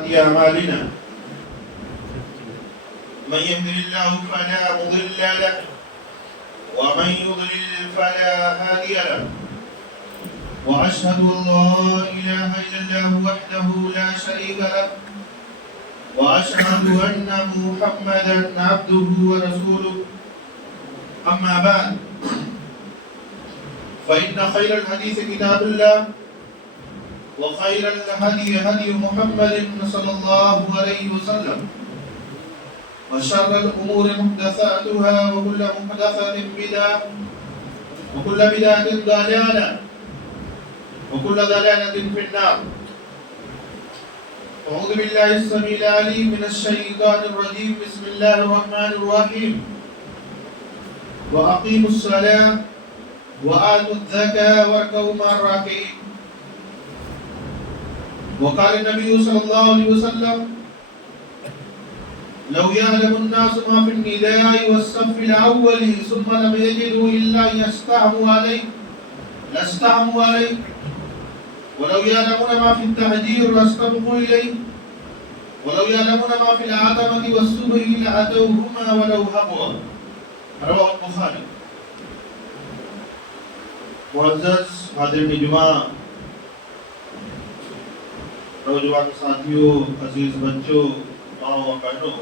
أعمالنا من يهد الله فلا مضل له ومن يضلل فلا هادي له وأشهد أن لا إله إلا الله وحده لا شريك له وأشهد أن محمدا عبده ورسوله أما بعد فإن خير الحديث كتاب الله وخير الهدي هدي محمد صلى الله عليه وسلم وشر الأمور محدثاتها وكل محدثة بدعة وكل بدعة ضلالة وكل ضلالة في النار. أعوذ بالله السميع العليم من الشيطان الرجيم. بسم الله الرحمن الرحيم. وأقيموا الصلاة وآتوا الزكاة واركعوا مع الراكعين. وقال النبي صلى الله عليه وسلم لو يعلم الناس ما في النداء والصف الأول ثم لم يجدوا إلا أن يستعموا عليه لاستعموا عليه ولو يعلمون ما في التهجير لاستبقوا إليه ولو يعلمون ما في العتمة والصبح لأتوهما ولو هبوا. رواه البخاري. معزز حاضرین جمعہ، نوجوان ساتھیوں، عزیز بچوں، ماں و بہنوں،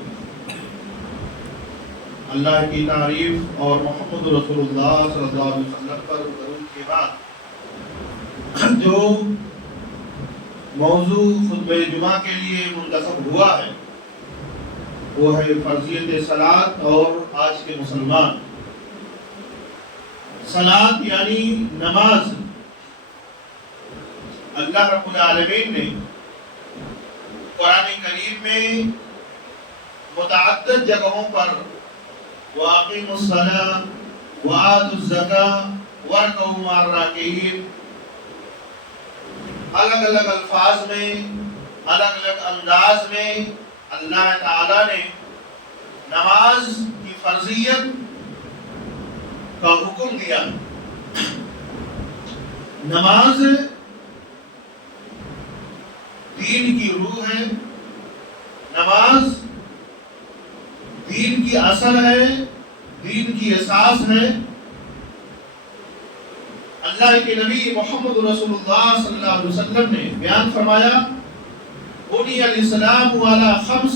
اللہ کی تعریف اور محمد رسول اللہ صلی اللہ علیہ وسلم پر درود کے بعد جو موضوع خطبہ جمعہ کے لیے منتخب ہوا ہے وہ ہے فرضیت صلاۃ اور آج کے مسلمان. صلاۃ یعنی نماز. اللہ رب العالمین نے قرآن کریم میں متعدد جگہوں پر وَأَقِيمُوا الصَّلَاةَ وَآتُوا الزَّكَاةَ وَارْكَعُوا مَعَ الرَّاكِعِينَ الگ الگ الفاظ میں، الگ الگ انداز میں اللہ تعالی نے نماز کی فرضیت کا حکم دیا. نماز دین کی روح ہے، نماز دین کی اصل ہے، دین کی اساس ہے. اللہ کے نبی محمد رسول اللہ صلی اللہ علیہ وسلم نے بیان فرمایا بنی الاسلام علی خمس.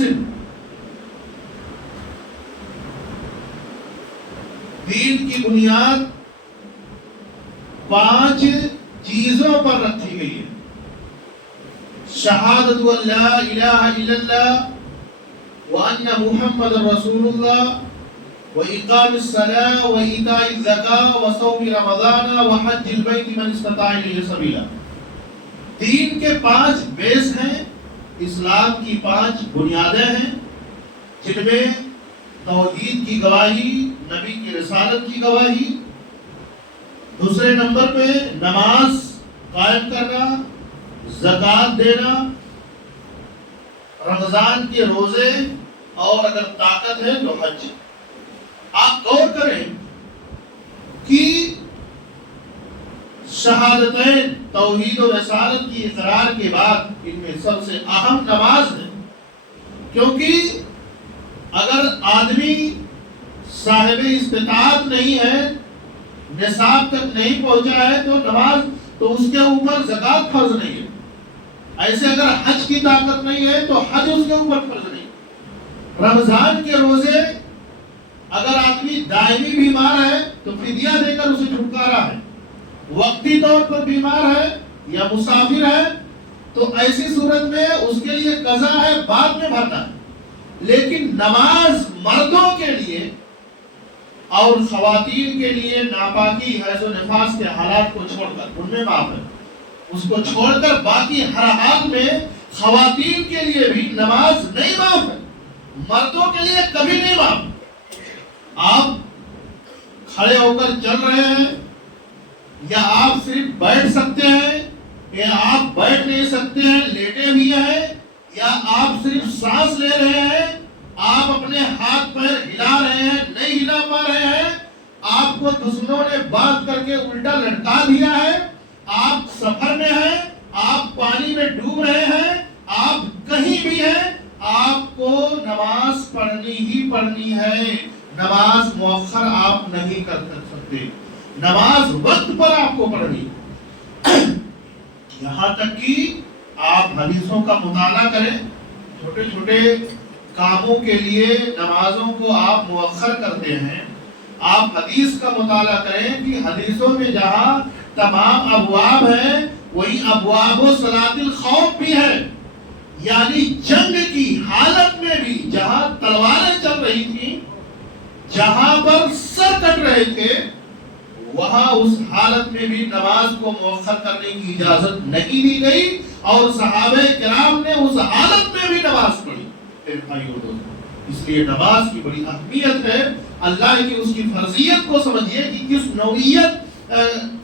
دین کی بنیاد 5 چیزوں پر رکھی گئی ہے. شہادت ان لا الہ الا اللہ وان محمد رسول اللہ واقام الصلاۃ وایتاء الزکاۃ وصوم رمضان وحج البیت من استطاع الیہ سبیلا. دین کے 5 بیس ہیں، اسلام کی 5 بنیادیں ہیں، جن میں توحید کی گواہی، نبی کی رسالت کی گواہی، دوسرے نمبر پہ نماز قائم کرنا، زکوٰۃ دینا، رمضان کے روزے، اور اگر طاقت ہے تو حج. آپ غور کریں کہ شہادتین توحید و رسالت کی اقرار کے بعد ان میں سب سے اہم نماز ہے. کیونکہ اگر آدمی صاحب استطاعت نہیں ہے، نصاب تک نہیں پہنچا ہے تو نماز تو اس کے اوپر زکوٰۃ فرض نہیں ہے. ایسے اگر حج کی طاقت نہیں ہے تو حج اس کے اوپر فرض نہیں. رمضان کے روزے اگر آدمی دائمی بیمار ہے تو فدیہ دے کر اسے چھٹکارا ہے. وقتی طور پر بیمار ہے یا مسافر ہے تو ایسی صورت میں اس کے لیے قضا ہے، بعد میں بھرنا ہے. لیکن نماز مردوں کے لیے اور خواتین کے لیے ناپاکی، حیض و نفاس کے حالات کو چھوڑ کر ان میں معاف ہے. اس کو چھوڑ کر باقی ہر حال میں خواتین کے لیے بھی نماز نہیں معاف ہے، مردوں کے لیے کبھی نہیں معاف. آپ کھڑے ہو کر چل رہے ہیں یا آپ صرف بیٹھ سکتے ہیں یا آپ بیٹھ نہیں سکتے ہیں، لیٹے ہوئے ہیں، یا آپ صرف سانس لے رہے ہیں، آپ اپنے ہاتھ پیر ہلا رہے ہیں، نہیں ہلا پا رہے ہیں، آپ کو دشمنوں نے باندھ کر کے الٹا لٹکا دیا ہے، آپ سفر میں ہیں، آپ پانی میں ڈوب رہے ہیں، آپ کہیں بھی آپ کو نماز پڑھنی ہی پڑھنی ہے، نماز مؤخر آپ نہیں کر سکتے، نماز وقت پر آپ کو پڑھنی، یہاں تک کہ آپ حدیثوں کا مطالعہ کریں، چھوٹے چھوٹے کاموں کے لیے نمازوں کو آپ مؤخر کرتے ہیں، آپ حدیث کا مطالعہ کریں کہ حدیثوں میں جہاں تمام ابواب ہیں وہی ابواب و صلاۃ الخوف بھی ہے، یعنی جنگ کی حالت میں بھی جہاں تلواریں چل رہی تھیں، جہاں پر سر کٹ رہے تھے، وہاں اس حالت میں بھی نماز کو مؤخر کرنے کی اجازت نہیں دی گئی، اور صحابہ کرام نے اس حالت میں بھی نماز پڑھی۔ اس لیے نماز کی بڑی اہمیت ہے، اللہ کی اس کی فرضیت کو سمجھیے کہ کس نوعیت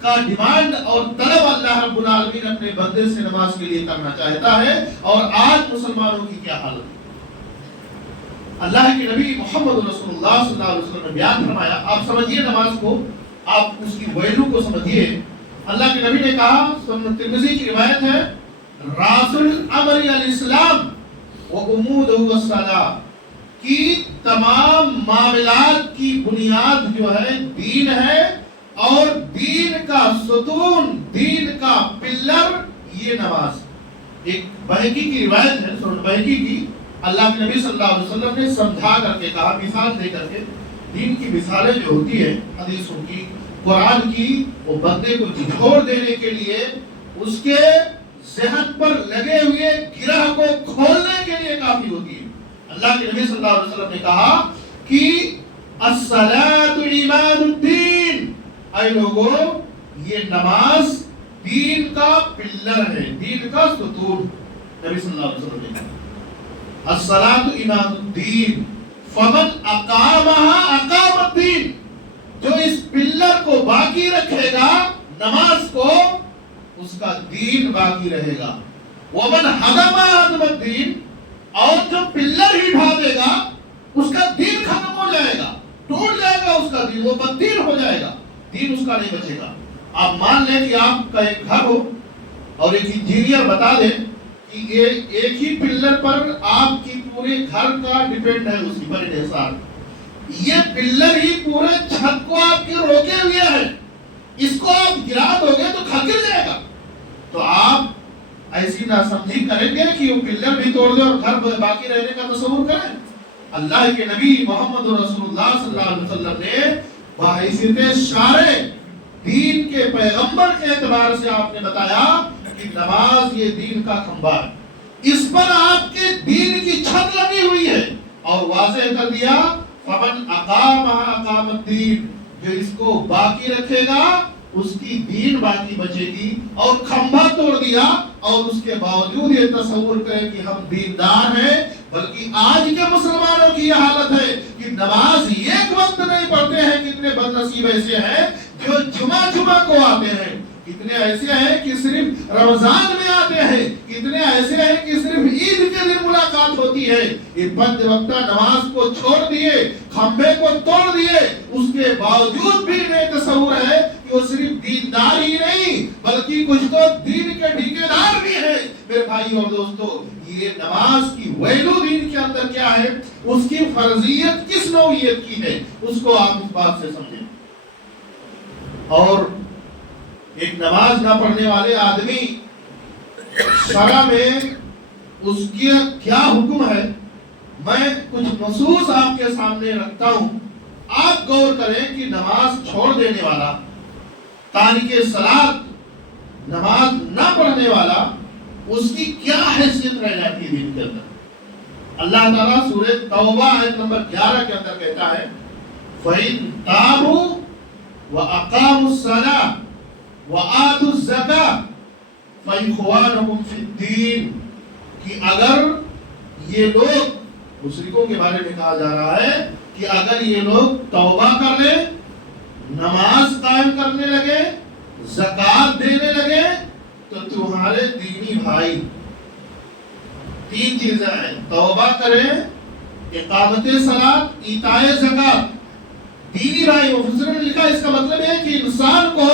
کا ڈیمانڈ اور طلب اللہ رب العالمین اپنے بندے سے نماز کے لیے کرنا چاہتا ہے، اور آج مسلمانوں کی کیا حالت ہے۔ اللہ کے نبی محمد رسول اللہ صلی اللہ علیہ وسلم نے بیان فرمایا، آپ سمجھیے نماز کو، آپ اس کی ویلو کو سمجھیے۔ اللہ کے نبی نے کہا، سنن ترمذی کی روایت ہے، راس الامر الاسلام وعمودہ الصلاۃ، کی تمام معاملات کی بنیاد جو ہے دین ہے، اور دین کا ستون، دین کا پلر یہ نماز۔ ایک بہقی کی روایت ہے، سنن بہقی کی، اللہ کے نبی صلی اللہ علیہ وسلم نے سمجھا کر کے کہا، مثال دے کر کے، دین کی مثالیں جو ہوتی ہیں حدیثوں کی، قرآن کی، وہ بندے کو جھجھوڑ دینے کے لیے، اس کے ذہن پر لگے ہوئے گرہ کو کھولنے کے لیے کافی ہوتی ہے۔ اللہ کے نبی صلی اللہ علیہ وسلم نے کہا کہ الصلاۃ عماد الدین، اے لوگو یہ نماز دین کا پلر ہے، دین کا ستون۔ نبی صلی اللہ علیہ وسلم نے کہا الصلاۃ عماد الدین فمن اقامها اقام الدین، جو اس پلر کو باقی رکھے گا، نماز کو، اس کا دین باقی رہے گا۔ ومن هدمها هدم الدین، اور جو پلر ہی ڈھا دے گا اس کا دین ختم ہو جائے گا، ٹوٹ جائے گا اس کا دین، وہ بددین ہو جائے گا، دین اس کا نہیں بچے گا۔ آپ مان لیں کہ آپ کا ایک گھر ہو اور ایک انجینئر بتا دے کہ یہ ایک ہی پلر پر آپ کی پورے گھر کا ڈیپینڈ ہے، اسی پر انحصار، یہ پلر ہی پورے چھت کو آپ کے روکے ہوئے ہے، اس کو آپ گرا دو گے تو گھر گر جائے گا، تو آپ ایسی ناسمجھی کریں گے کہ وہ پلر بھی توڑ دے اور گھر باقی رہنے کا تصور کریں۔ اللہ کے نبی محمد رسول اللہ صلی اللہ علیہ وسلم نے بحیثیت شارع، دین کے پیغمبر کے اعتبار سے آپ نے بتایا کہ نماز یہ دین کا کھمبا ہے، اس پر آپ کے دین کی چھت لگی ہوئی ہے، اور واضح کر دیا فمن اقامها اقام الدین، جو اس کو باقی رکھے گا اس کی دین باقی بچے گی، اور کھمبا توڑ دیا، اور اس کے باوجود یہ تصور کریں کہ ہم دیندار ہیں، بلکہ آج کے مسلمانوں کی یہ حالت ہے کہ نماز ایک وقت نہیں پڑھتے ہیں۔ کتنے بد نصیب ایسے ہیں جو جمعہ کو آتے ہیں، کتنے ایسے ہیں کہ صرف رمضان میں آتے ہیں، کتنے ایسے ہیں کہ صرف عید کے دن ملاقات ہوتی ہے، یہ پنج وقتہ نماز کو چھوڑ دیے، کھمبے کو توڑ دیے، اس کے باوجود بھی انہیں تصور ہے کہ وہ صرف دیندار ہی نہیں بلکہ کچھ تو دین کے ٹھیکیدار بھی ہیں۔ میرے بھائی اور دوستو، یہ نماز کی ویلو دین کے اندر کیا ہے، اس کی فرضیت کس نوعیت کی ہے، اس کو آپ اس بات سے سمجھیں۔ اور ایک نماز نہ پڑھنے والے آدمی شرع میں اس کی کیا حکم ہے، میں کچھ نصوص آپ کے سامنے رکھتا ہوں، آپ غور کریں کہ نماز چھوڑ دینے والا، تارک صلاۃ، نماز نہ پڑھنے والا، اس کی کیا حیثیت رہ جاتی ہے دین کے اندر۔ اللہ تعالیٰ سورہ توبہ آیت نمبر 11 کے اندر کہتا ہے فَإِن تَابُوا وَأَقَامُوا الصَّلَاةَ وَآتُوا الزَّكَاةَ فَإِخْوَانُكُمْ فِي الدِّينِ، کہ اگر یہ لوگ، مشرکوں کے بارے میں کہا جا رہا ہے کہ اگر یہ لوگ توبہ کر لیں، نماز قائم کرنے لگے، زکوٰۃ دینے لگے، تو تمہارے دینی بھائی۔ تین چیزیں ہیں، توبہ کریں، اقامت صلاۃ، ایتاء زکوٰۃ، دینی بھائی۔ مفسرین نے لکھا اس کا مطلب ہے کہ انسان کو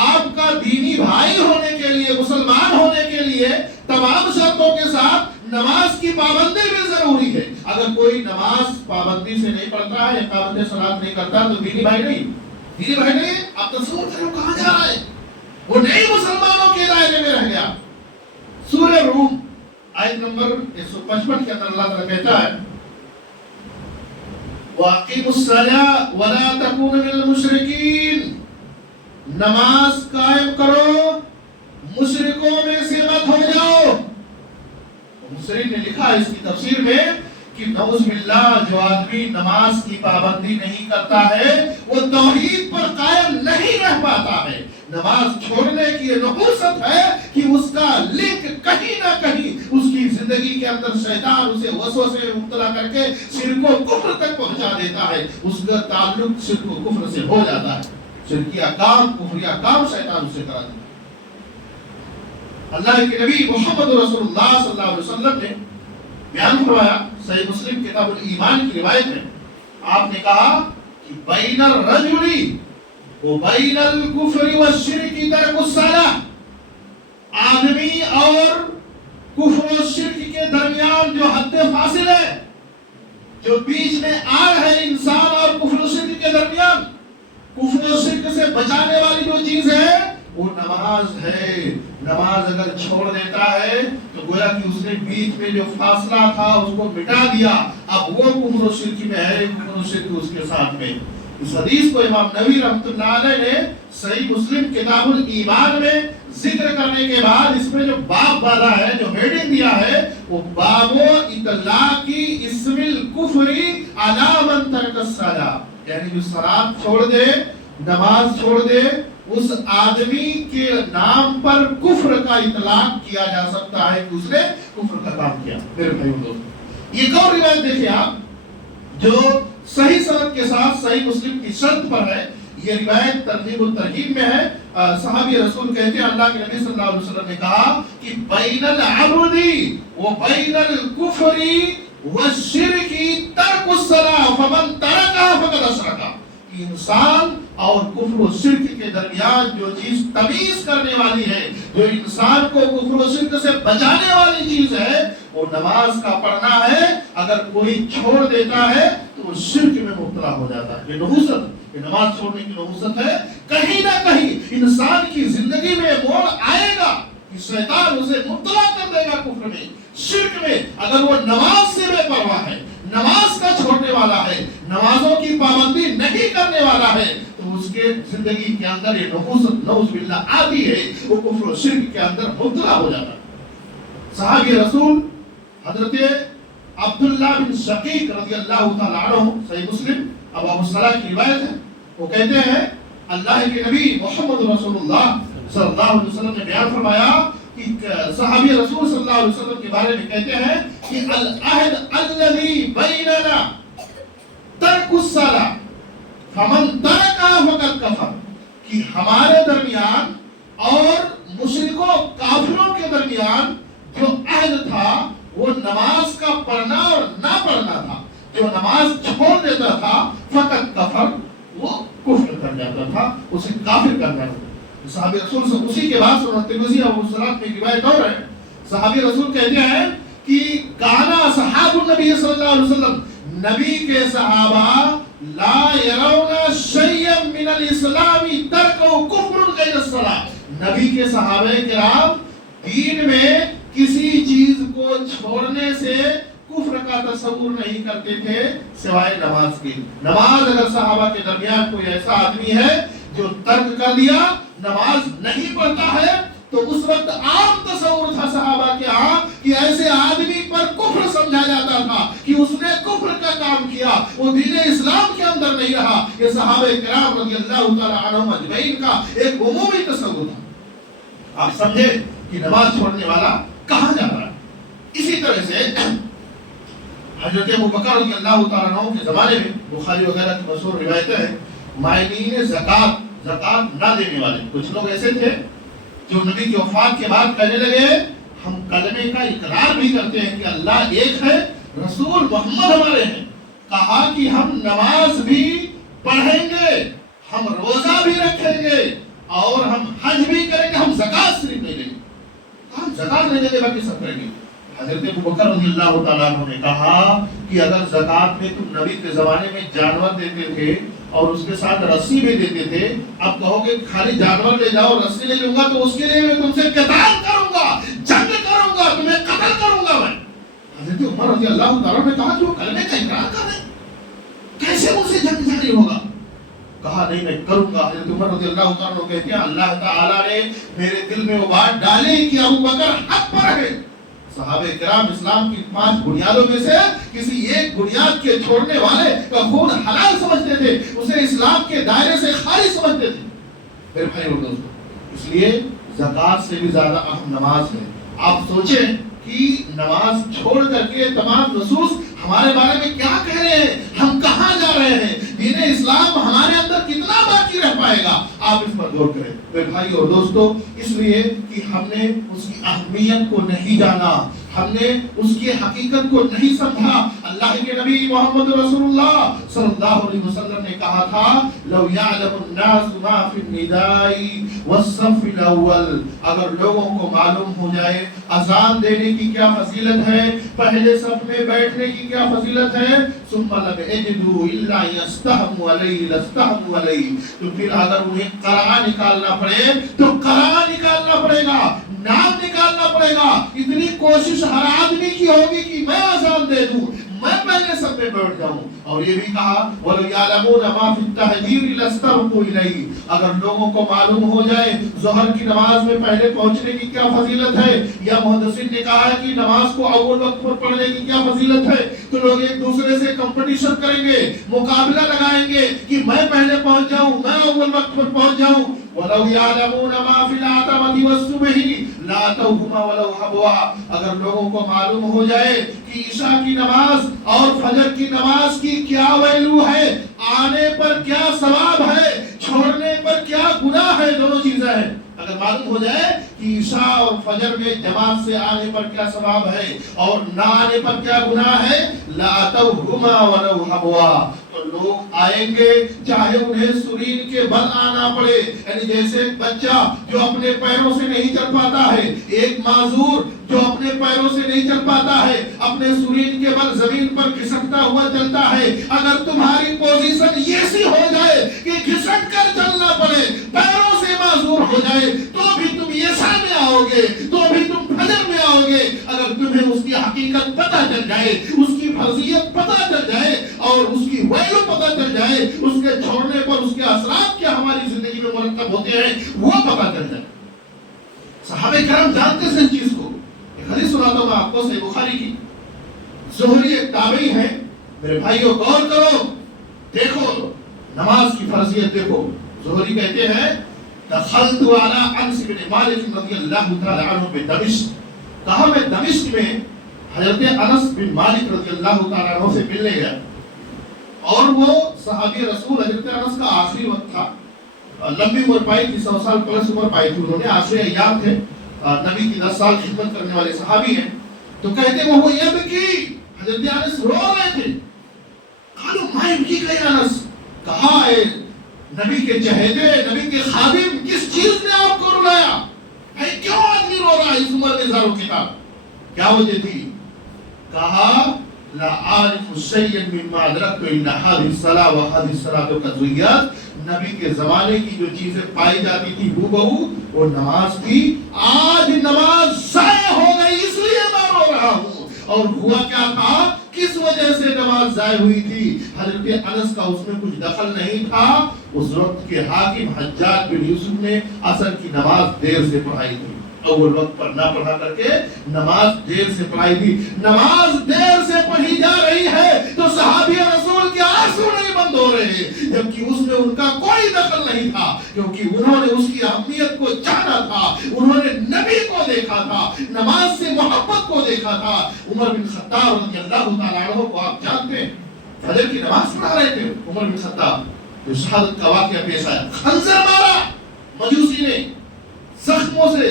آپ کا دینی بھائی ہونے کے لیے، مسلمان ہونے کے لیے تمام شرطوں کے ساتھ نماز کی پابندی بھی ضروری ہے. اگر کوئی نماز پابندی سے نہیں پڑھتا ہے، اقامت صلاۃ نہیں کرتا تو دینی بھائی نہیں. آپ تصور کریں وہ کہاں جا رہا ہے؟ وہ نہیں مسلمانوں کے دائرے میں رہ گیا. سورہ روم آیت نمبر 155 کے اندر اللہ تعالیٰ کہتا ہے وَأَقِيمُوا الصَّلَاةَ وَلَا تَكُونُوا مِنَ الْمُشْرِكِينَ. نماز قائم کرو، مشرکوں میں سے مت ہو جاؤ. مصری نے لکھا اس کی تفسیر میں کہ نعوذ باللہ جو آدمی نماز کی پابندی نہیں کرتا ہے وہ توحید پر قائم نہیں رہ پاتا ہے. نماز چھوڑنے کی یہ نحوست ہے کہ اس کا لنک کہیں نہ کہیں اس کی زندگی کے اندر شیطان اسے وسوسے میں مبتلا کر کے شرک و کفر تک پہنچا دیتا ہے. اس کا تعلق شرک و کفر سے ہو جاتا ہے. شرکیہ کام، کفریہ کام شیطان اسے کرا دیتا ہے. اللہ کے نبی محمد رسول اللہ صلی اللہ علیہ وسلم نے بیان فرمایا، صحیح مسلم کتاب الایمان کی روایت ہے، آپ نے کہا کہ بین الرجل وبین الکفر والشرک ترک الصلاۃ. آدمی اور کفر و شرک کے درمیان جو حد فاصل ہے، جو بیچ میں آڑ ہے انسان اور کفر و شرک کے درمیان، کفر و شرک سے بچانے والی جو چیز ہے وہ نماز ہے. نماز اگر چھوڑ دیتا ہے تو گویا کہ اس نے بیچ میں جو فاصلہ تھا اس کو مٹا دیا. اب وہ کفر و شرک میں ہے، کفر و شرک اس کے ساتھ میں. اس حدیث کو امام نووی رحمۃ اللہ علیہ نے صحیح مسلم کتاب الایمان میں ذکر کرنے کے بعد اس میں جو باب باندھا ہے، جو ہیڈنگ دیا ہے، وہ باب اطلاق اسم الکفر علی من ترک الصلاۃ. یعنی جو صلاۃ چھوڑ دے، نماز چھوڑ دے، اس آدمی کے نام پر کفر کا اطلاق کیا جا سکتا ہے کہ اس نے کفر کا کام کیا. میرے بھائیو دوستو، یہ ایک اور روایت دیکھیں آپ جو صحیح سند کے ساتھ صحیح مسلم کی شرط پر ہے. یہ روایت ترغیب الترہیب میں ہے. صحابی رسول کہتے ہیں اللہ کے نبی صلی اللہ علیہ وسلم نے کہا کہ بین العبد وبین الکفر والشرک ترک الصلاۃ فمن ترکها فقد اشرک. انسان اور کفر و شرک کے درمیان جو چیز تمیز کرنے والی ہے، جو انسان کو کفر و شرک سے بچانے والی چیز ہے، وہ نماز کا پڑھنا ہے. اگر کوئی چھوڑ دیتا ہے تو وہ شرک میں مبتلا ہو جاتا ہے. یہ نحوست، یہ نماز چھوڑنے کی نحوست ہے. کہیں نہ کہیں انسان کی زندگی میں موڑ آئے گا کہ شیطان اسے مبتلا کر دے گا کفر میں، شرک میں. اگر وہ نماز سے بے پرواہ ہے، نماز کا چھوڑنے والا ہے، نمازوں کی پابندی نہیں کرنے والا ہے، تو اس کے زندگی کے اندر یہ نحوست نعوذ باللہ آتی ہے، وہ کفر و شرک کے اندر مبتلا ہو جاتا ہے. صحابی رسول حضرت عبداللہ بن شقیق رضی اللہ تعالیٰ عنہ، صحیح مسلم ابو الصلاح کی روایت ہے، وہ کہتے ہیں اللہ کے نبی محمد رسول اللہ صلی اللہ علیہ وسلم نے بیان فرمایا کہ صحابی رسول صلی اللہ علیہ وسلم کے بارے میں کہتے ہیں کہ العہد الذی بیننا ترک الصلاۃ فمن ترکها فقد کفر. کہ ہمارے درمیان اور مشرکوں کافروں کے درمیان جو عہد تھا وہ نماز کا پڑھنا اور نہ پڑھنا تھا. جو نماز چھوڑ دیتا تھا فقط کفر، وہ کفر کر جاتا تھا، اسے کافر کر جاتا تھا. صحابی رسول سے اسی کے بعد سنن ترمذی اور مسلم میں روایت اور ہے، صحابی رسول کہتے ہیں کہ کانا صحاب النبی صلی اللہ علیہ وسلم، نبی کے صحابہ لا يرون شيئا من الاسلام ترکه کفر غیر الصلاۃ. نبی کے صحابہ کرام دین میں کسی چیز کو چھوڑنے سے کفر کا تصور نہیں کرتے تھے سوائے نماز کے. نماز اگر صحابہ کے درمیان کوئی ایسا آدمی ہے جو ترک کر دیا، نماز نہیں پڑھتا ہے، تو اس وقت عام تصور تھا صحابہ کے ہاں کہ ایسے آدمی پر کفر سمجھا جاتا تھا کہ اس نے کفر کا کام کیا، وہ دین اسلام کے اندر نہیں رہا. یہ صحابہ کرام رضی اللہ تعالیٰ عنہم اجمعین کا ایک عمومی تصور تھا. آپ سمجھے کہ نماز چھوڑنے والا کہاں جا رہا ہے. اسی طرح سے حضرت ابوبکر رضی اللہ تعالیٰ عنہ کے زمانے میں بخاری وغیرہ کی مشہور روایتیں ہیں، مائنین زکات نہ دینے والے کچھ لوگ ایسے تھے جو نبی کی وفات کے بعد کہنے لگے ہم کلمے کا اقرار بھی کرتے ہیں کہ اللہ ایک ہے، رسول محمد ہمارے ہیں. کہا کہ ہم نماز بھی پڑھیں گے، ہم روزہ بھی رکھیں گے اور ہم حج بھی کریں گے، ہم زکات صرف نہیں دیں گے. ہم زکات نہیں دیں گے باقی سب کریں گے. حضرت ابوبکر رضی اللہ تعالیٰ عنہ نے کہا کہ اگر زکات میں تم نبی کے زمانے میں جانور دیتے تھے اور اس کے ساتھ رسی بھی دیتے تھے، اب کہو گے خالی جانور لے جاؤ رسی لے لوں گا تو اس کے لیے میں تم سے قتال کروں گا، جنگ کروں گا، تمہیں قتل کروں گا میں۔ حضرت عمر رضی اللہ تعالیٰ نے کہا کہ وہ کلمے کا اقرار کر رہے کیسے مجھ سے جنگ جاری ہوگا؟ کہا نہیں میں کروں گا۔ حضرت عمر رضی اللہ تعالیٰ کہتے ہیں اللہ تعالیٰ نے میرے دل میں وہ بات ڈالی کہ ابوبکر حق پر ہے۔ صحابہ کرام اسلام کی 5 بنیادوں میں سے کسی ایک بنیاد کے چھوڑنے والے کا خون حلال سمجھتے تھے، اسے اسلام کے دائرے سے خارج سمجھتے تھے۔ میرے بھائی اور دوستو، اس لیے زکات سے بھی زیادہ اہم نماز ہے۔ آپ سوچیں کہ نماز چھوڑ کر کے تمام نصوص ہمارے بارے میں کیا کہہ رہے ہیں، ہم کہاں جا رہے ہیں، دین اسلام ہمارے اندر کتنا باقی رہ پائے گا، آپ اس پر غور کریں میرے بھائی اور دوستو۔ اس لیے کہ ہم نے اس کی اہمیت کو نہیں جانا، ہم نے اس کی حقیقت کو نہیں سمجھا۔ اللہ کے نبی محمد رسول اللہ صلی اللہ علیہ وسلم نے کہا تھا لو یعلم الناس ما فی النداء والصف الاول، اگر لوگوں کو معلوم ہو جائے اذان دینے کی کیا فضیلت ہے، پہلے صف میں بیٹھنے کی کیا فضیلت ہے، ثم لم یجدوا الا یستحموا علیہ لاستحموا علیہ، تو پھر اگر انہیں قرآن نکالنا پڑے تو قرآن نکالنا پڑے گا، نام نکالنا پڑے گا۔ اتنی کوشش ہر آدمی کی ہوگی کہ میں اذان دے دوں، میں پہلے سب میں بیٹھ جاؤں۔ اور یہ بھی کہا وَلَوْ يَعْلَمُونَ مَا فِي التَّهْجِيرِ لَاسْتَبَقُوا إِلَيْهِ، اگر لوگوں کو معلوم ہو جائے ظہر کی نماز میں پہلے پہنچنے کی کیا فضیلت ہے، یا محدثین نے کہا ہے کہ نماز کو اول وقت پر پڑھنے کی کیا فضیلت ہے، تو لوگ ایک دوسرے سے کمپٹیشن کریں گے، مقابلہ لگائیں گے کہ میں پہلے پہنچ جاؤں، میں اول وقت پر پہنچ جاؤں۔ وَلَوْ يَعْلَمُونَ مَا فِي الْعَتَمَةِ وَالصُّبْحِ لَأَتَوْهُمَا وَلَوْ حَبْوًا، اگر لوگوں کو معلوم ہو جائے کہ عشاء کی نماز اور فجر کی نماز کی کیا ویلو ہے، آنے پر کیا ثواب ہے، چھوڑنے پر کیا گناہ ہے، دونوں چیزیں ہیں، اگر معلوم ہو جائے کہ عشاء اور فجر میں جماعت سے آنے پر کیا ثواب ہے اور نہ آنے پر کیا گناہ ہے، لَأَتَوْهُمَا وَلَوْ حَبْوًا، تو لوگ آئیں گے چاہے انہیں سرین کے بل آنا پڑے۔ یعنی جیسے ایک بچہ جو اپنے پیروں سے نہیں چل پاتا ہے، ایک معذور جو اپنے پیروں سے نہیں چل پاتا ہے، اپنے سرین کے بل زمین پر گھسٹتا ہوا چلتا ہے، اگر تمہاری پوزیشن ایسی ہو جائے کہ گھسٹ کر چلنا پڑے، پیروں سے معذور ہو جائے، تو بھی تم عشاء میں آؤ گے، تو بھی تم فجر میں آؤ گے، اگر تمہیں اس کی حقیقت پتہ چل جائے، اس کی فرضیت پتہ چل جائے اور اس کی ویلو پتہ چل جائے، اس کے چھوڑنے پر اس کے اثرات کیا ہماری زندگی میں مرتب ہوتے ہیں وہ پتہ چل جائے۔ صحابہ کرام جانتے تھے اس چیز کو۔ ایک حدیث سناتا ہوں میں آپ کو صحیح بخاری کی، زہری ایک تابعی ہے، میرے بھائیوں غور کرو، دیکھو نماز کی فرضیت دیکھو۔ زہری کہتے ہیں دخلت علی انس بن مالک رضی اللہ تعالی عنہ بدمشق، کہا میں دمشق میں حضرت انس بن مالک رضی اللہ تعالی عنہ سے ملنے گیا، اور وہ صحابی رسول حضرت انس کا آخری وقت تھا، لمبی عمر پائی تھی، 100 سال پلس عمر پائی تھی انہوں نے، آخری ایام تھے، نبی کی 10 سال خدمت کرنے والے صحابی ہیں۔ تو کہتے وہ یبکی، حضرت انس رو رہے تھے، قالوا ما یبکی یا انس، کہا ہے نبی کے چہیتے، نبی کے خادم، کس چیز نے آپ کو رلایا ہے، کیوں آدمی رو رہا ہے اس عمر میں زارو کتاب، کیا وجہ تھی؟ کہا لا عارف شیئا مما ادرکت الا هذه الصلاة وهذه الصلاة قضیت، نبی کے زمانے کی جو چیزیں پائی جاتی تھی وہ بہو وہ نماز تھی، آج نماز ضائع ہو گئی اس لیے میں رو رہا ہوں۔ اور ہوا کیا تھا، کس وجہ سے نماز ضائع ہوئی تھی؟ حضرت انس کا اس میں کچھ دخل نہیں تھا، اس وقت کے حاکم حجاج بن یوسف نے عصر کی نماز دیر سے پڑھائی تھی، اول وقت پر نہ پڑھا کر کے نماز دیر سے پڑھائی تھی۔ نماز دیر سے پڑھی جا رہی ہے تو صحابی رسول کے آنسو نہیں بند ہو رہے، جبکہ اس میں ان کا کوئی دخل نہیں تھا، کیونکہ انہوں نے اس کی اہمیت کو جانا تھا، انہوں نے نبی کو دیکھا تھا، نماز سے محبت کو دیکھا تھا۔ عمر بن خطاب رضی اللہ تعالیٰ عنہ کو آپ جانتے ہیں، فجر کی نماز پڑھا رہے تھے عمر بن خطاب، تو شہادت کا واقعہ پیش آیا، خنجر مارا مجوسی نے، زخموں سے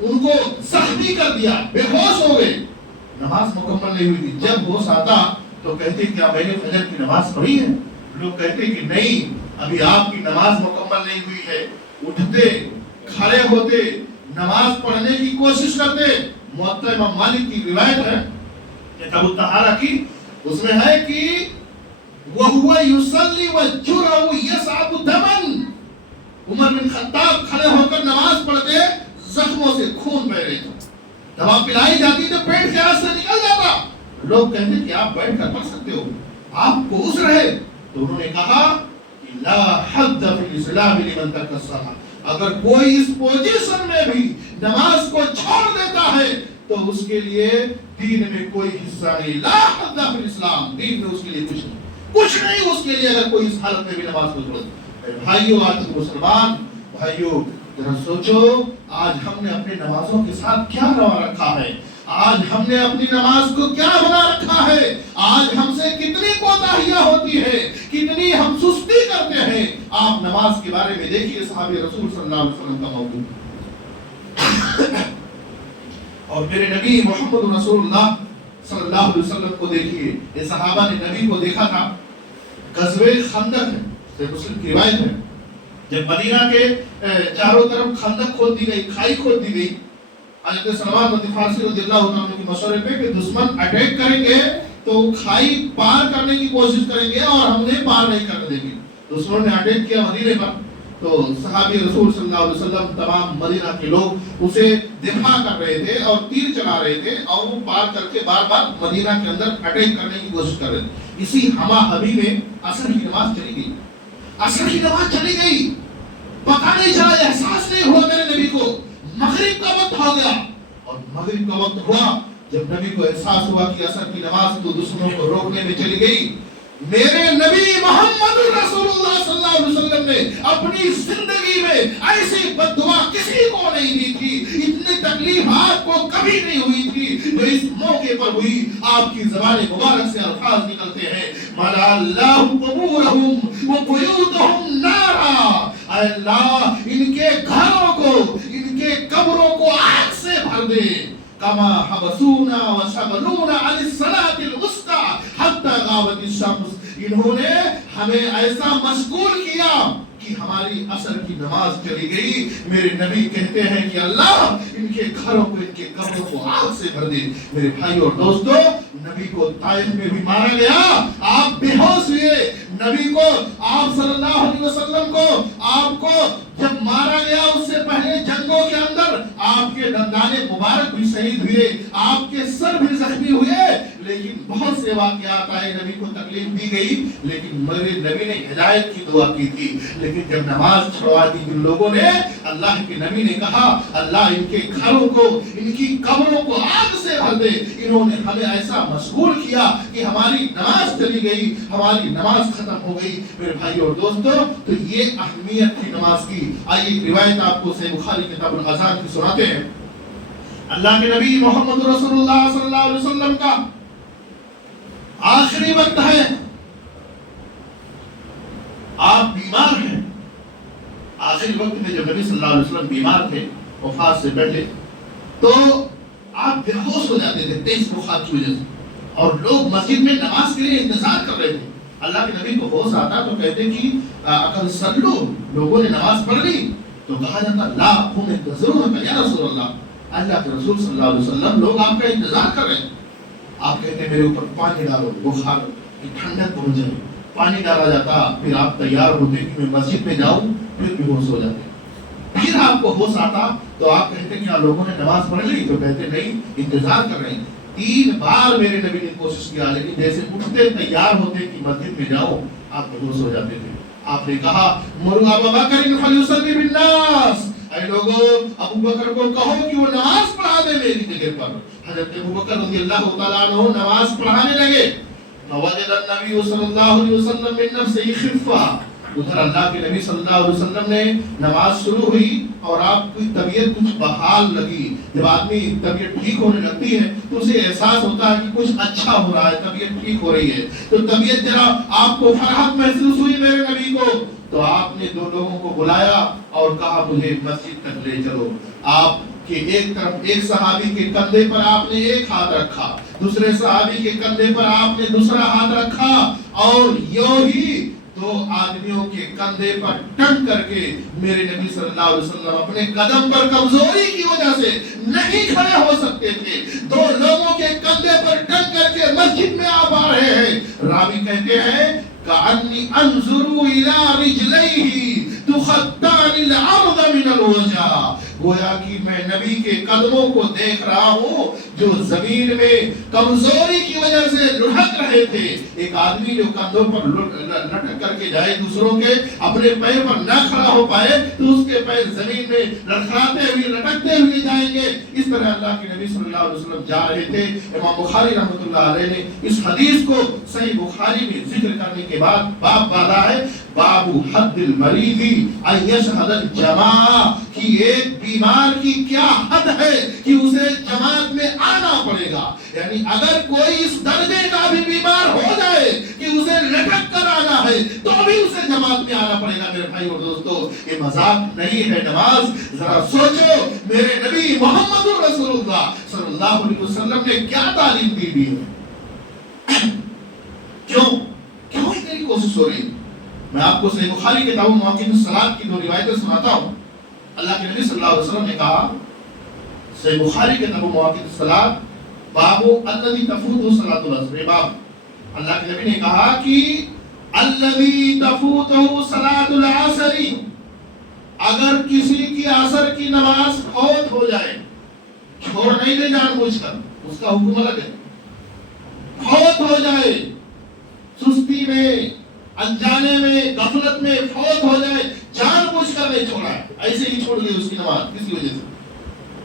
ان کو زخمی کر دیا، بے ہوش ہو گئے، نماز مکمل نہیں ہوئی تھی۔ جب ہوش آتا تو کہتے کیا میں نے فجر کی نماز پڑھی ہے؟ لوگ کہتے کہ نہیں، ابھی آپ کی نماز مکمل نہیں ہوئی ہے۔ اٹھتے، کھڑے ہوتے، نماز پڑھنے کی کوشش کرتے، मुअत्ता इमाम मालिक की रिवायत है किताब तहारा की, उसमें है कि वहुवा युसल्ली वजुरहु यसअबु दमन, उमर बिन खत्ताब खड़े होकर नमाज पढ़ते, जख्मों से खून बह रहे थे, दवा पिलाई जाती तो पेट के आस से निकल जाता। लोग कहते कि आप बैठ कर पढ़ सकते हो, आप कोस रहे। तो उन्होंने कहा कि ला हद्द फिल इस्लाम लिमन तरक सलाह, अगर कोई इस पोजीशन में भी नमाज को छोड़ देता है तो उसके लिए दीन में कोई हिस्सा नहीं। ला हद्द फिल इस्लाम, दीन में उसके लिए कुछ नहीं उसके लिए, अगर कोई इस हालत में भी नमाज को छोड़ दे। भाइयों, आज मुसलमान भाइयों, जरा सोचो आज हमने अपने नमाजों के साथ क्या रवा रखा है, आज हमने अपनी नमाज को क्या बना रखा है, आज हमसे कितनी कोताहियां होती है, कितनी हम सुस्ती करते हैं। आप नमाज के बारे में देखिए सहाबे रसूल सल्लल्लाहु अलैहि वसल्लम का मौजूद और मेरे नबी मोहम्मद रसूलुल्लाह सल्लल्लाहु अलैहि वसल्लम को देखिए। ये सहाबा ने नबी को देखा था, गज़वे खंदक है, ये मुस्लिम की रिवायत है, जब मदीना के चारों तरफ खंदक खोद दी गई, खाई खोद दी गई, हज़रत सलमान बिन फारसी रज़ियल्लाहु अन्हु के मशवरे पे कि दुश्मन अटैक करेंगे तो खाई पार करने की कोशिश करेंगे और हमने पार नहीं करने देंगे। दुश्मनों ने अटैक किया मदीने पर, तो सहाबी रसूल सल्लल्लाहु अलैहि वसल्लम तमाम मदीना के लोग उसे दिफा कर रहे थे और तीर चला रहे थे और वो पार करके बार बार मदीना के अंदर अटैक करने की कोशिश कर रहे थे। इसी हमा हबी में असर की नमाज चली गई, असर की नमाज चली गई, पता नहीं चला, एहसास नहीं हुआ मेरे नबी को। मगरिब का वक्त हो गया और मगरिब का वक्त हुआ, जब नबी को एहसास हुआ कि असर की नमाज तो दुश्मनों को रोकने में चली गई। मेरे नबी मोहम्मद रसूलुल्लाह सल्लल्लाहु अलैहि वसल्लम ने अपनी जिंदगी में ऐसी बद्दुआ किसी को नहीं दी थी, इतनी तकलीफ आपको कभी नहीं हुई थी जो इस मौके पर हुई। आपकी ज़बान मुबारक से अल्फाज निकलते हैं, मलअल्लाहु कुबूरहुम व बुयूतहुम नारा, अल्लाह इनके घरों को, इनके कब्रों को आग से भर दे। कमा हबसूना व शगलूना अनिस सलातिल वुस्ता हत्ता गावतिश शम्स, इन्होंने हमें ऐसा मशगूल किया कि हमारी असर की नमाज चली गई। मेरे नबी कहते हैं कि अल्लाह इनके घरों को, इनके कब्रों को आग से भर दे। मेरे भाइयों और दोस्तों, नबी को ताइफ में भी मारा गया, आप बेहोश हुए। नबी को, आप सल्लल्लाहु अलैहि वसल्लम को, आपको जब मारा गया उससे पहले जंगों के अंदर आपके दंदाने मुबारक भी शहीद हुए, आपके सर भी जख्मी हुए, लेकिन बहुत से वाक़यात आए, नबी को तकलीफ दी गई, लेकिन मेरे नबी ने हिदायत की दुआ की थी। लेकिन जब नमाज छुड़वा दी जिन लोगों ने, अल्लाह के नबी ने कहा अल्लाह इनके घरों को, इनकी कब्रों को आग से भर दे। इन्होंने हमें ऐसा मशगूल किया कि हमारी नमाज चली गई, हमारी नमाज खत्म हो गई। मेरे भाइयों और दोस्तों, तो ये अहमियत थी नमाज की। आइए एक रिवायत आपको सहीह बुखारी किताबुल अज़ान की सुनाते हैं। अल्लाह के नबी मोहम्मद रसूलुल्लाह सल्लल्लाहु अलैहि वसल्लम का आखिरी वक्त है, आप बीमार हैं। आखिरी वक्त में जब नबी सल्लल्लाहु अलैहि वसल्लम बीमार थे, वफात से बैठे, तो आप बेहोश हो जाते थे तेज बुखार की वजह से, और लोग मस्जिद में नमाज के लिए इंतजार कर रहे थे। अल्लाह के नबी को होश आता तो कहते कि अकल सल्लू, लोगों ने नमाज पढ़ ली, तो कहा जाता ला हुम इंतज़रूनका या रसूल अल्लाह, अल्लाह के रसूल सल्लल्लाहु अलैहि वसल्लम लोग आपका इंतजार कर रहे हैं। आप कहते मेरे ऊपर पानी डालो, बुखार की ठंडक पहुंच जाए, पानी डाला जाता, फिर आप तैयार होते कि मैं मस्जिद में जाऊं, फिर बेहोश हो जाते। फिर आपको होश आता तो आप कहते क्या लोगों ने नमाज पढ़ ली, तो कहते नहीं, इंतजार कर रहे हैं। 3 बार मेरे नबी ने कोशिश किया, लेकिन जैसे उठते तैयार होते कि मस्जिद में जाओ, आप बेहोश हो जाते थे। आपने कहा मुरु अबू बकर फलयुसल्ली बिन्नास, ऐ लोगों अबू बकर को कहो कि वो नमाज पढ़ा दे मेरी जगह पर। हजरत अबू बकर रज़ियल्लाहु तआला अन्हु नमाज पढ़ाने लगे। फवजद नबी सल्लल्लाहु अलैहि वसल्लम मिन नफ्सिही खिफ़ा, उधर अल्लाह के नबी सल्लल्लाहु अलैहि वसल्लम ने नमाज शुरू हुई और आपकी तबीयत कुछ बहाल लगी। जब आदमी तबीयत ठीक होने लगती है तो उसे एहसास होता है कि कुछ अच्छा हो रहा है, तबीयत ठीक हो रही है, तो तबीयत जरा आपको फराहत महसूस हुई मेरे नबी को, तो आपने 2 लोगों को बुलाया और कहा मुझे मस्जिद तक ले चलो। आप कि एक तरफ एक सहाबी के कंधे पर आपने एक हाथ रखा, दूसरे सहाबी के कंधे पर आपने दूसरा हाथ रखा, और यूं ही तो आदमियों के कंधे पर टंग करके मेरे नबी सल्लल्लाहु अलैहि वसल्लम अपने कदम पर कमजोरी की वजह से नहीं खड़े हो सकते थे। दो लोगों के कंधे पर टंग करके मस्जिद में आ पा रहे हैं। रावी कहते हैं कअन्नी अंजुरु इला रिजलैहि तुखत्तानिल अर्द मिनल वजा, गोया कि मैं नबी के कदमों को देख रहा हूँ जो जमीन में कमजोरी की वजह से लुढ़क रहे थे। एक आदमी जो कंधों पर लटक करके जाए दूसरों के, अपने पैर पर न खड़ा हो पाए तो उसके पैर जमीन में लड़खड़ाते हुए लटकते हुए जाएंगे। इस तरह अल्लाह के नबी सल्लल्लाहु अलैहि वसल्लम जा रहे थे। इमाम बुखारी रहमतुल्लाह अलैह ने इस हदीस को सही बुखारी में जिक्र करने के बाद बाब बांधा है, बाबू हद्दिल मरीदी अयशहदल जमा, कि एक बीमार की क्या हद है कि उसे जमात में आना पड़ेगा। यानी अगर कोई इस दर्जे का भी बीमार हो जाए कि उसे लटक कर आना है तो भी उसे जमात में आना पड़ेगा। मेरे भाई और दोस्तों, ये मजाक नहीं है नमाज। जरा सोचो मेरे नबी मोहम्मद रसूलुल्लाह सल्लल्लाहु अलैहि वसल्लम ने क्या तालीम दी भी है। क्यों इतनी कोशिश हो रही? मैं आपको सही बुखारी के किताब मवाक़ित सलात की दो रिवायतें सुनाता हूँ। अल्लाह के नबी सल्लल्लाहु अलैहि वसल्लम ने कहा, सही बुखारी के किताब मवाक़ित सलात बाबू अल्लज़ी तफूतु सलातुल अस्र, बाब अल्लाह के नबी ने कहा कि अल्लज़ी तफूतु सलातुल असरी, अगर किसी की असर की नमाज फौत हो जाए, छोड़ नहीं दे जानबूझकर, उसका हुक्म अलग है। फौत हो जाए, सुस्ती में, अनजाने में, गफलत में फौत हो जाए, जानबूझकर नहीं छोड़ा है, ऐसे ही छोड़ दी उसकी नमाज किसी वजह से,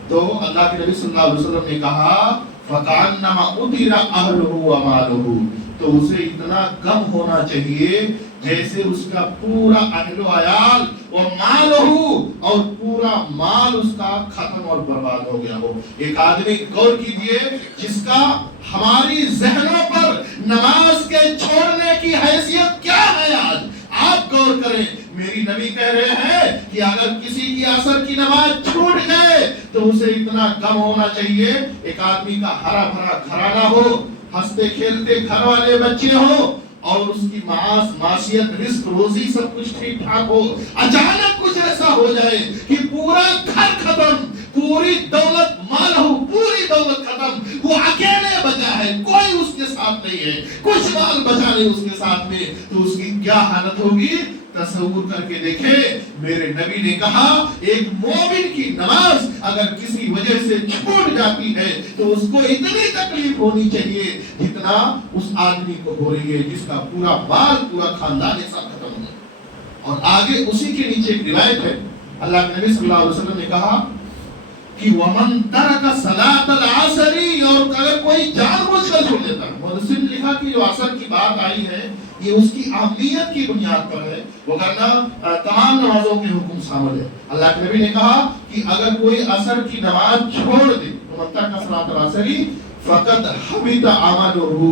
तो अल्लाह के नबी सल्लल्लाहु अलैहि वसल्लम ने कहा फकान्नमा उतिरा अहलुहु व मालुहु, तो उसे इतना गम होना चाहिए जैसे उसका पूरा अहलो अयाल और मालुहु, और पूरा माल उसका खत्म और बर्बाद हो गया हो। एक आदमी गौर कीजिए जिसका हमारी जहनों पर नमाज के छोड़ने की हैसियत क्या है आज, आप गौर करें। मेरी नबी कह रहे हैं कि अगर किसी की असर की नमाज छूट जाए तो उसे इतना गम होना चाहिए, एक आदमी का हरा भरा घराना हो, हंसते खेलते घर वाले बच्चे हो, और उसकी मासियत रिस्क रोजी सब कुछ ठीक ठाक हो, अचानक कुछ ऐसा हो जाए कि पूरा घर खत्म, पूरी दौलत माल हो, पूरी दौलत खत्म, वो अकेले बचा है, कोई उसके साथ नहीं है, कुछ माल बचा नहीं उसके साथ में, तो उसकी क्या हालत होगी तसव्वुर करके देखें। मेरे नबी ने कहा एक मोमिन की नमाज अगर किसी वजह से छूट जाती है तो उसको इतनी तकलीफ होनी चाहिए जितना उस आदमी को हो रही है जिसका पूरा माल, पूरा खानदान एक साथ खत्म हो गया। और आगे उसी के नीचे एक रिवायत है, अल्लाह के नबी सल्लल्लाहु अलैहि वसल्लम ने कहा कि वमन तरका सलातल असरी, और अगर कोई जानबूझकर छोड़ देता है, मुहद्दिस ने लिखा कि जो असर की बात आई है ये उसकी अहमियत की बुनियाद पर है, वरना तमाम नमाजों के हुक्म शामिल है। अल्लाह के नबी ने कहा कि अगर कोई असर की नमाज छोड़ दे तो मतलब का सलातुल असरी फकत हबित अमलुहु,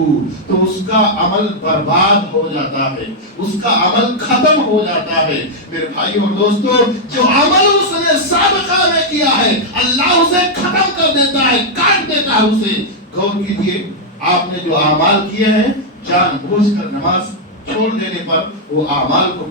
तो उसका अमल बर्बाद हो जाता है, उसका अमल खत्म हो जाता है। मेरे भाई और दोस्तों, जो अमल उसने साबिका में किया है अल्लाह उसे खत्म कर देता है, काट देता है उसे। गौर कीजिए, आपने जो अमाल किए हैं जानबूझकर नमाज छोड़ देने पर वो अमाल को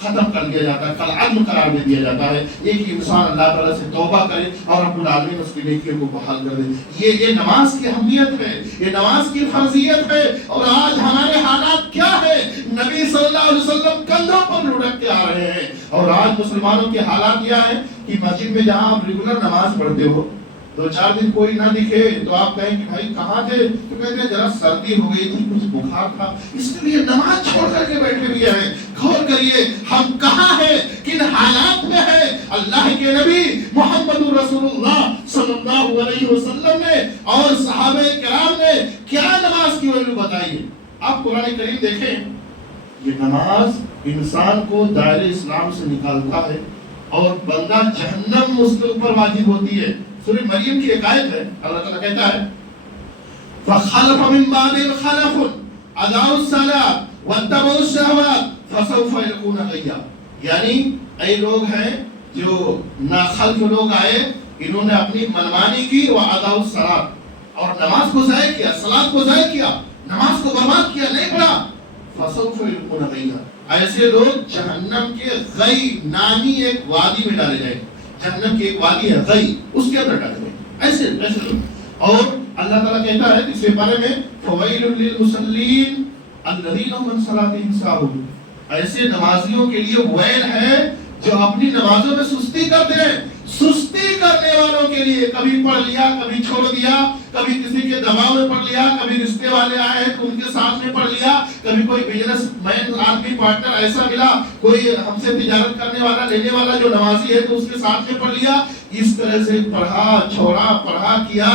खत्म कर दिया जाता है, कल अज़्म करार दे दिया जाता है। एक ही इंसान अल्लाह ताला से तौबा करे और रब्बुल आलमीन उसकी नेकियों को बहाल कर दे। ये नमाज की अहमियत है, ये नमाज की फर्जियत है। और आज हमारे हालात क्या है, नबी सल्लल्लाहु अलैहि वसल्लम कंधों पर लुढ़क के आ रहे हैं, और आज मुसलमानों के हालात क्या है कि मस्जिद में जहाँ आप रेगुलर नमाज पढ़ते हो, 2-4 दिन कोई ना दिखे तो आप कहें कि भाई कहाँ थे, तो कहते हैं जरा सर्दी हो गई थी, कुछ बुखार था, इसलिए नमाज छोड़ करके बैठे हुए हैं। गौर करिए हम कहाँ हैं, किन हालात में हैं। अल्लाह के नबी मोहम्मद रसूलुल्लाह सल्लल्लाहु अलैहि वसल्लम ने और सहाबे किराम ने क्या नमाज की वैल्यू बताई है। आप कुरान करीम देखें, ये नमाज इंसान को दायरे इस्लाम से निकालता है और बंदा जहन्नम उसके ऊपर वाजिब होती है। सूरह मरियम की एक आयत है, अल्लाह ताला कहता है फखलफ मिन बादिल खलफुन अदाउस सलात वत्तबउस शहवात फसौफ यकून गय्या, यानी ऐ लोग हैं जो नाखल्फ लोग आए, इन्होंने अपनी मनमानी की व अदाउस सलात, और नमाज को ज़ाया किया, सलात को ज़ाया किया, नमाज को बर्बाद किया, नहीं पढ़ा। फसौफ यल्कुन गय्या, ऐसे लोग जहन्नम के गई नामी एक वादी में डाले जाएंगे। जहन्नम की एक वादी है गई, उसके अंदर डाले जाएंगे ऐसे ऐसे लोग। और अल्लाह ताला कहता है तीसरे पारे में फवैलुल लिल मुसल्लीन अल्लज़ीना हुम अन सलातिहिम साहून, ऐसे नमाजियों के लिए वैल है जो अपनी नमाजों में सुस्ती करते हैं। सुस्ती करने वालों के लिए, कभी पढ़ लिया कभी छोड़ दिया, कभी किसी के दबाव में पढ़ लिया, कभी रिश्ते वाले आए हैं तो उनके साथ में पढ़ लिया, कभी कोई बिजनेसमैन आदमी पार्टनर ऐसा मिला, कोई हमसे तिजारत करने वाला लेने वाला जो नमाजी है तो उसके साथ में पढ़ लिया। इस तरह से पढ़ा छोड़ा पढ़ा किया,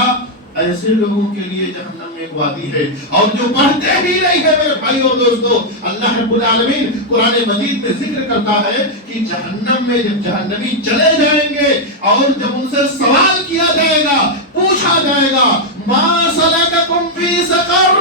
ऐसे लोगों के लिए जहन्नम में एक वादी है। और जो पढ़ते ही नहीं है मेरे भाई और दोस्तों, अल्लाह रब्बुल आलमीन कुरान मजीद में जिक्र करता है कि जहन्नम में जब जहन्नमी चले जाएंगे और जब उनसे सवाल किया जाएगा, पूछा जाएगा मा सलककुम फी सकर,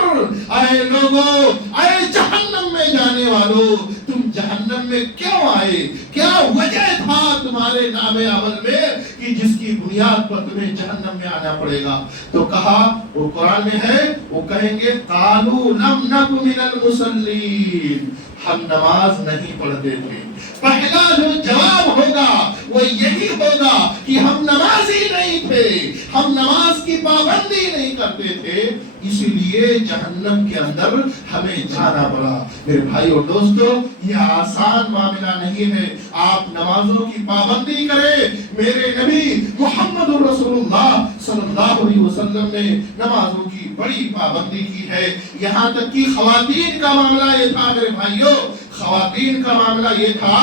ऐ लोगों, ऐ जहन्नम में जाने वालों, तुम जहन्नम में क्यों आए? क्या वजह था तुम्हारे नामे अमल में कि जिसकी बुनियाद पर तुम्हें जहन्नम में आना पड़ेगा? तो कहा, वो कुरान में है, वो कहेंगे कालू लम नकु मिनल मुसल्लीन, हम नमाज नहीं पढ़ते थे। पहला जो जवाब होगा वो यही होगा कि हम नमाजी नहीं थे, हम नमाज की पाबंदी नहीं करते थे, इसीलिए जहन्नम के अंदर हमें जाना पड़ा। मेरे भाई और दोस्तों, यह आसान मामला नहीं है। आप नमाजों की पाबंदी करें। मेरे नबी मुहम्मद रसूलुल्लाह सल्लल्लाहु अलैहि वसल्लम ने नमाजों की बड़ी पाबंदी की है। यहाँ तक कि खवातीन का मामला ये था मेरे भाइयों, खवातीन का मामला ये था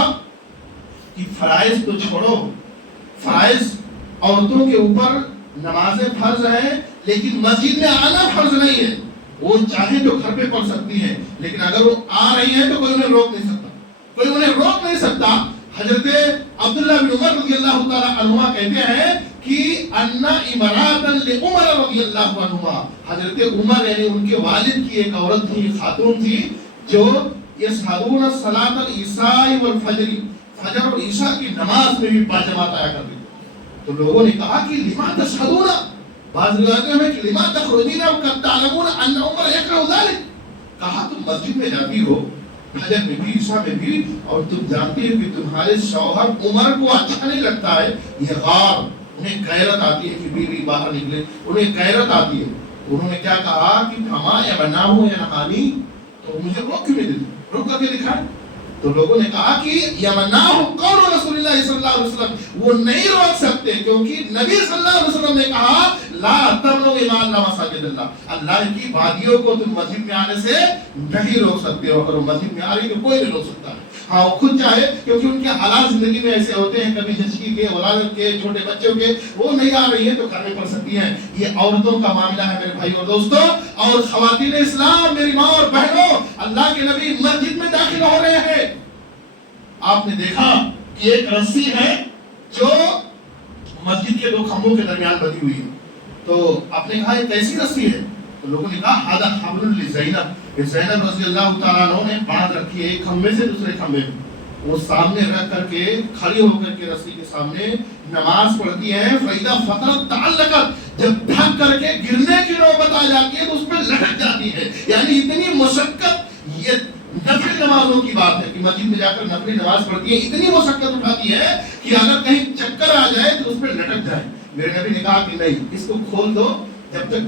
कि फराइज तो छोड़ो, फराइज औरतों के ऊपर नमाजें फर्ज है, लेकिन मस्जिद में आना फर्ज नहीं है। वो चाहे तो घर पे पढ़ सकती हैं, लेकिन अगर वो आ रही हैं तो कोई उन्हें रोक नहीं सकता, कोई उन्हें रोक नहीं सकता। हजरत अब्दुल्लाह बिन उमर रज़ियल्लाहु ताला अन्हुमा कहते हैं कि अन्ना इमरातन लि उमर रज़ियल्लाहु अन्हुमा, हजरत उमर यानी उनके वालिद की एक औरत थी, खातून थी, जो यशहदून सलातल ईसाई वल फजर, फजर और ईशा की नमाज में भी बाजमात आया करती। तो लोगों ने कहा कि लिमा तशहदूना, बाज़ रिवायतों में कि लिमा तखरुजीना वक़द तालमून अन्न उमर यकरहु ज़ालिक, कहा तुम मस्जिद में जाती हो फजर में भी ईशा में भी, और तुम जानती हो कि तुम्हारे शौहर उमर को अच्छा नहीं लगता है, ये गार, उन्हें गैरत आती है कि बीवी बाहर निकले, उन्हें गैरत आती है। उन्होंने क्या कहा कि फमा या बनाहु या नहानी, तो मुझे रोक क्यों नहीं देती, रोक करके दिखाए। तो लोगों ने कहा कि यमनाहु कौल रसूलुल्लाह सल्लल्लाहु अलैहि वसल्लम, वो नहीं रोक सकते क्योंकि नबी सल्लल्लाहु अलैहि वसल्लम ने कहा ला तमनु ईमान ला मसाजिदल्लाह, अल्लाह की वादियों को तुम मस्जिद में आने से नहीं रोक सकते हो। अगर वो मस्जिद में आ रही तो कोई नहीं रोक सकता है। हाँ, वो खुद चाहे, क्योंकि उनके हालात जिंदगी में ऐसे होते हैं, कभी जच्ची के, औलाद के, छोटे बच्चों के, वो नहीं आ रही है तो घर में पढ़ सकती हैं। ये औरतों का मामला है मेरे भाई और दोस्तों। और खवातीन इस्लाम, मेरी माँ और बहनों, अल्लाह के नबी मस्जिद में दाखिल हो रहे हैं, आपने देखा कि एक रस्सी है जो मस्जिद के दो खंभों के दरमियान बंधी हुई है। तो आपने कहा ये कैसी रस्सी है? तो लोगों ने कहा हादा हब्लुल लिज़ैनब, ज़ैनब रज़ियल्लाहु ताला अन्हा ने बांध रखी है एक खंभे से दूसरे खंभे में। वो सामने रख करके, खड़ी होकर के रस्सी के सामने नमाज पढ़ती है। फैदा फतरत ताल्लकत, जब थक करके गिरने की नौबत आ जाती है तो उस पर लटक जाती है। यानी इतनी मशक्कत, ये नफिल नमाजों की बात है कि मस्जिद में जाकर नफिल नमाज पढ़ती है, इतनी मशक्कत उठाती है कि अगर कहीं चक्कर आ जाए तो उस पर लटक जाए। मेरे नबी ने कहा कि नहीं, इसको खोल दो, जब तक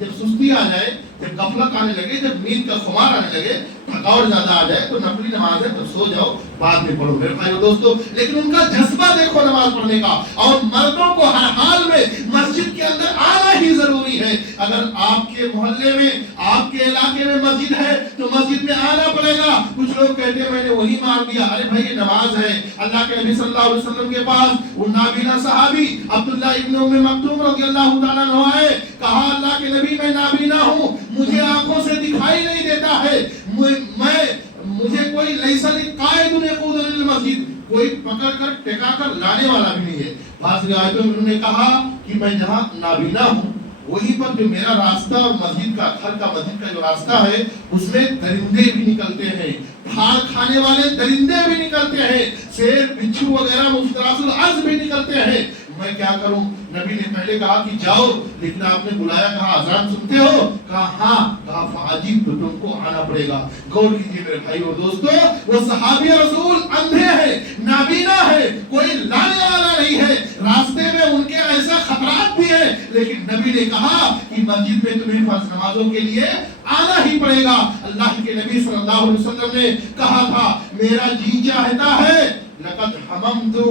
जब सुस्ती आ जाए, जब गफलत आने लगे, जब नींद का खुमार आने लगे, थकावट ज्यादा आ जाए तो नफली नमाज है तो सो जाओ, बाद में पढ़ो। मेरे भाइयों दोस्तों, लेकिन उनका जज्बा देखो नमाज पढ़ने का। और मर्दों को हर हाल में मस्जिद के अंदर आना ही जरूरी है। अगर आपके मोहल्ले में, आपके इलाके में मस्जिद है तो मस्जिद में आना पड़ेगा। कुछ लोग कहते हैं मैंने वही मार दिया, अरे भाई ये नमाज है। अल्लाह के नबी सल्लल्लाहु अलैहि वसल्लम के पास वो नाबीना सहाबी अब्दुल्ला इब्न उम्मे मक्तूम रज़ियल्लाहु ताला अन्हु आए, कहा अल्लाह के नबी मैं नाबीना हूँ, मुझे आंखों से दिखाई नहीं देता है, मुझे कोई लैसल कायदुन यक़ूदुन लिल मस्जिद, कोई पकड़ कर टेका कर लाने वाला भी नहीं है। बाज़ रिवायतों में उन्होंने कहा कि मैं जहाँ नाबीना हूँ वहीं पर जो मेरा रास्ता और मस्जिद का, घर का मस्जिद का जो रास्ता है उसमें दरिंदे भी निकलते हैं, फाड़ खाने वाले दरिंदे भी निकलते हैं, शेर बिच्छू वगैरह मुफ्तरासुल अर्ज़ भी निकलते हैं। मैं क्या करूं? नबी ने पहले कहा कि जाओ, लेकिन आपने बुलाया, कहा अजान सुनते हो? कहा हाँ। कहा फाजिब, तो तुमको आना पड़ेगा। गौर कीजिए मेरे भाई और दोस्तों, वो सहाबी रसूल अंधे हैं, नाबीना है, कोई लाने वाला नहीं है, रास्ते में उनके ऐसा खतरात भी है, लेकिन नबी ने कहा कि मस्जिद में तुम्हें फर्ज नमाजों के लिए आना ही पड़ेगा। अल्लाह के नबी सल्लल्लाहु अलैहि वसल्लम ने कहा था, मेरा जी चाहता है लक़द हममतु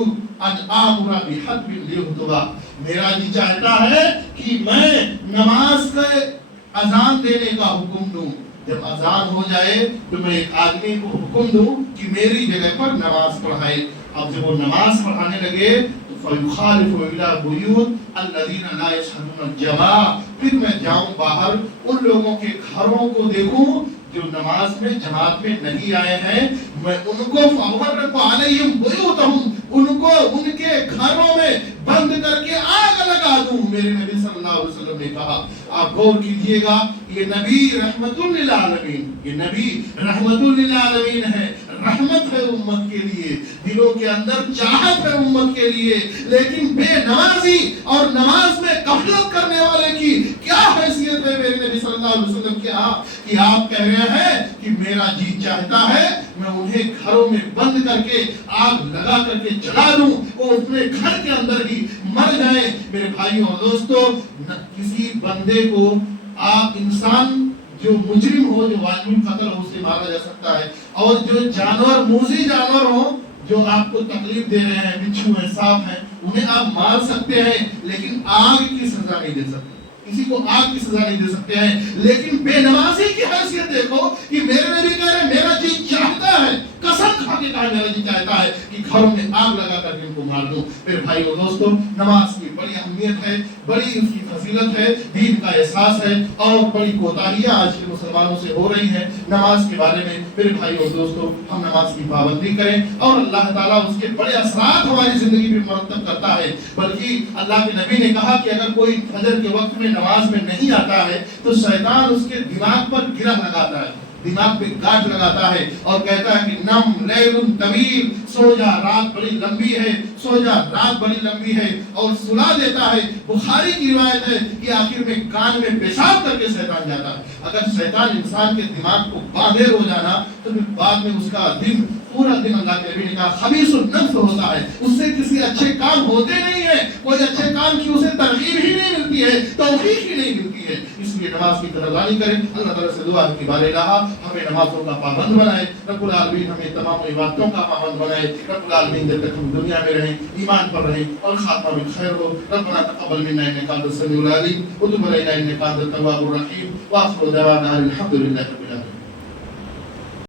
अन आमुरा बिहद्बिन लियुहतबा, मेरा जी चाहता है कि मैं नमाज के अजान देने का हुक्म दूं। जब अजान हो जाए तो मैं एक आदमी को हुक्म दूं कि मेरी जगह पर नमाज पढ़ाए। अब जब वो नमाज पढ़ाने लगे तो फयुखालिफु इला बुयूत अल्लज़ीना ला यशहदून जमा, फिर मैं जाऊं बाहर उन लोगों के घरों को देखूं जो नमाज में जमात में नहीं आए हैं, मैं उनको फअहर्रिक़ु अलैहिम बुयूतहुम, उनको उनके घरों में बंद करके आग लगा दूं। मेरे नबी सल्लल्लाहु अलैहि वसल्लम ने कहा। आप गौर कीजिएगा, ये नबी रहमतुल लिल आलमीन, ये नबी रहमतुल लिल आलमीन है, रहमत है उम्मत के लिए, दिलों के अंदर चाहत है उम्मत के लिए। लेकिन बेनमाजी और नमाज में गफलत करने वाले की क्या हैसियत है मेरे नबी सल्लल्लाहु अलैहि वसल्लम के कि आप कह रहे हैं कि मेरा जी चाहता है मैं उन्हें घरों में बंद करके आग लगा करके जला दूं, वो अपने घर के अंदर ही मर जाए। मेरे भाइयों और दोस्तों, किसी बंदे को आप इंसान जो मुजरिम हो, जो वाजिब कत्ल हो, उसे मारा जा सकता है, और जो जानवर मूजी जानवर हो जो आपको तकलीफ दे रहे हैं, बिच्छू है, सांप है, उन्हें आप मार सकते हैं, लेकिन आग की सजा नहीं दे सकते, किसी को आग की सजा नहीं दे सकते हैं। लेकिन बेनमाजी की हैसियत देखो कि मेरे नबी कह रहे मेरा जी चाहता है, कसम खा के कहा मेरा जी चाहता है कि घरों में आग लगा करके उनको मार दूं। मेरे भाई और दोस्तों, नमाज की बड़ी अहमियत है, बड़ी उसकी फजीलत है, दीन का एहसास है, और बड़ी कोताहियां आज के मुसलमानों से हो रही हैं नमाज के बारे में। मेरे भाई और दोस्तों, हम नमाज की पाबंदी करें और अल्लाह ताला उसके बड़े असरात हमारी जिंदगी में मरतब करता है। बल्कि अल्लाह के नबी ने कहा कि अगर कोई फजर के वक्त में नमाज में नहीं आता है तो शैतान उसके दिमाग पर गिरह लगाता है, दिमाग पे गांठ लगाता है और कहता है कि नम लैलुन तवील, सो जा, रात बड़ी लंबी है, सो जा, रात बड़ी लंबी है, और सुला देता है। बुखारी की रिवायत है कि आखिर में कान में पेशाब करके शैतान जाता है। अगर शैतान इंसान के दिमाग को बांधे रोजाना तो फिर बाद में उसका दिन पूरा दिन, अल्लाह के नबी ने कहा, खबीसुन नफ्स होता है, उससे किसी अच्छे काम होते नहीं है, कोई अच्छे काम की उसे तरगीब ही नहीं मिलती है, तौफीक ही नहीं मिलती है। इसलिए नमाज की कदरदानी करें। अल्लाह ताला से दुआ है कि बारे रहा हमें नमाजों का पाबंद बनाए, रब्बुल आलमीन हमें तमाम इबादतों का पाबंद बनाए, रब्बुल आलमीन जब तक हम दुनिया में रहें, ईमान पर रहें और खात्मा में खैर हो। रब्बना तक़ब्बल मिन्ना इन्नका अंतस समीउल अलीम व तुब अलैना इन्नका अंतत तव्वाबुर रहीम व आखिरु दअवाना अनिल हम्दुलिल्लाहि रब्बिल आलमीन।